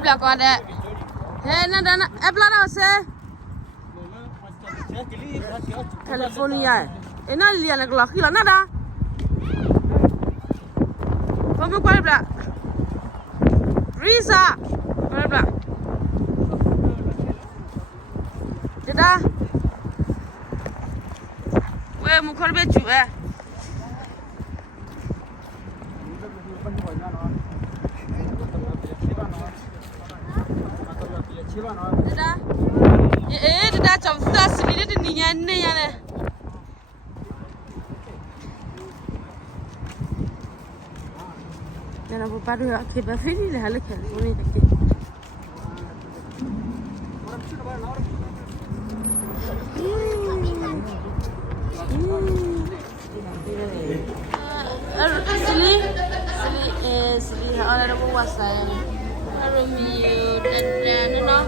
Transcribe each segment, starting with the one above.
black one that. Hey, nada, eblana say. California. Ina liana glock, you nada. Come on, black. Risa, black. Dada. Where mukor be chu eh. Dada. Dada chom sa sili de ni yan ne yan eh. Yana bu padu ya ke ba fini le hal ke ni de ke. Sili ada number WhatsApp. Romeo dan no.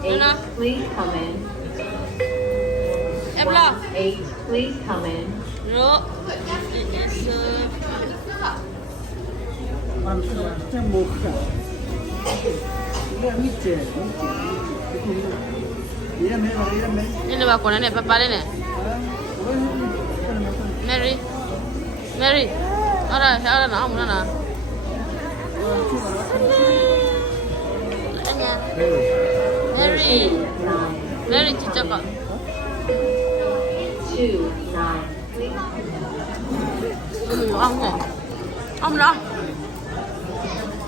18, please come in. Ebla. 18, please come in. No. Ini ba kona ne papa ne. Mary. Ara na amuna na. Mary chicha ka. 2, 9, please. Ông đó.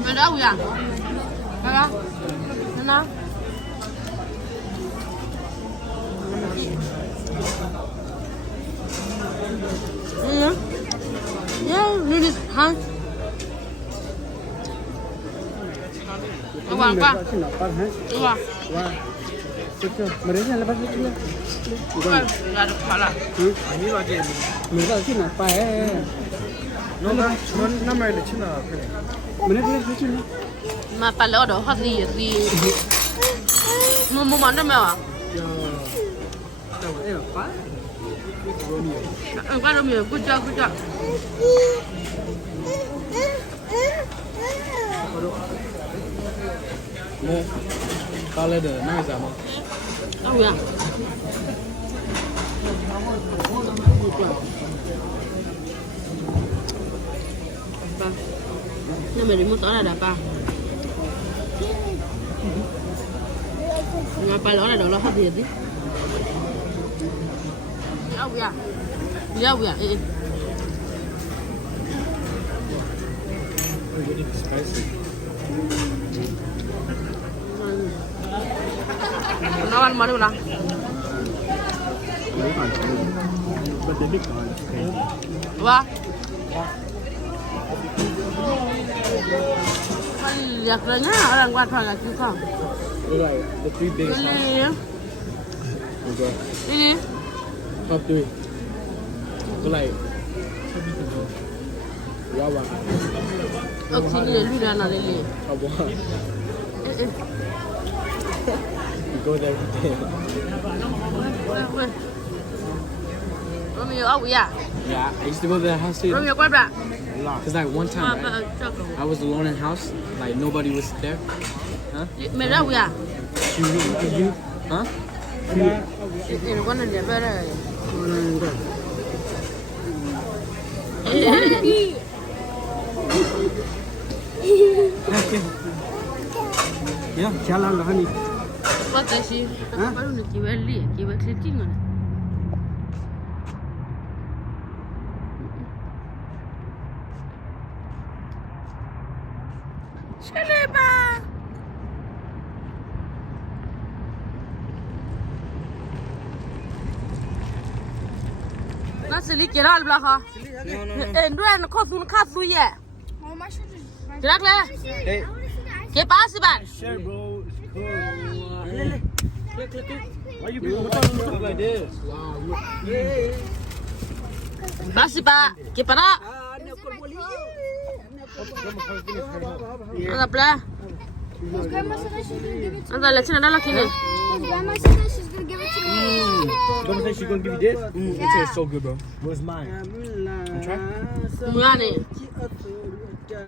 Mày đâu vậy? Mày đâu? Mày đâu? Đi đi hả? Nó quăng qua. Đúng không? Mereka lepas itu ya. Bukan, nggak ada kepala. Ini lagi. Mereka sini apa eh? Nama ada Cina. Mereka di sini. Mà phải lỡ đó hoặc gì mua món đó mèo à? Qua Romeo, good job. Mau kalau ada nama sama. Đâu vậy? Nhưng mà đi mua tỏi là đạp à? Ngapa lỡ là đâu lo hết tiền đi? Đâu vậy? Nó ăn món đâu nào? Vâng. Lihat kerana orang kuat orang lagi kau. Right, the three biggest. Ini. Top three. Like. Wow. Sini lu dah nak lele. Apa? You go there every day. Romeo, oh yeah. Yeah, I used to go to the house too. Romeo, quay lại. Cause like one time, right, I was alone in the house, like nobody was there. Huh? Mày đâu vậy? You? Huh? Ini con này đẹp rồi. Ya, jalan lah ni. Kau tak sih? Baru nak kibat setting mana? Celeba. Nasi kira belakang. Dua nak kau tu ye. Jerak le. Ke pas ban. Share, bro. Click. Why you people talking like this? Basi pak. Ke para. Ada pula. Ada lecin ada lagi ni. Grandma said that she's gonna give it to me. Grandma said she's gonna give you this? It tastes so good, bro. Where's mine? Try? Mula ni.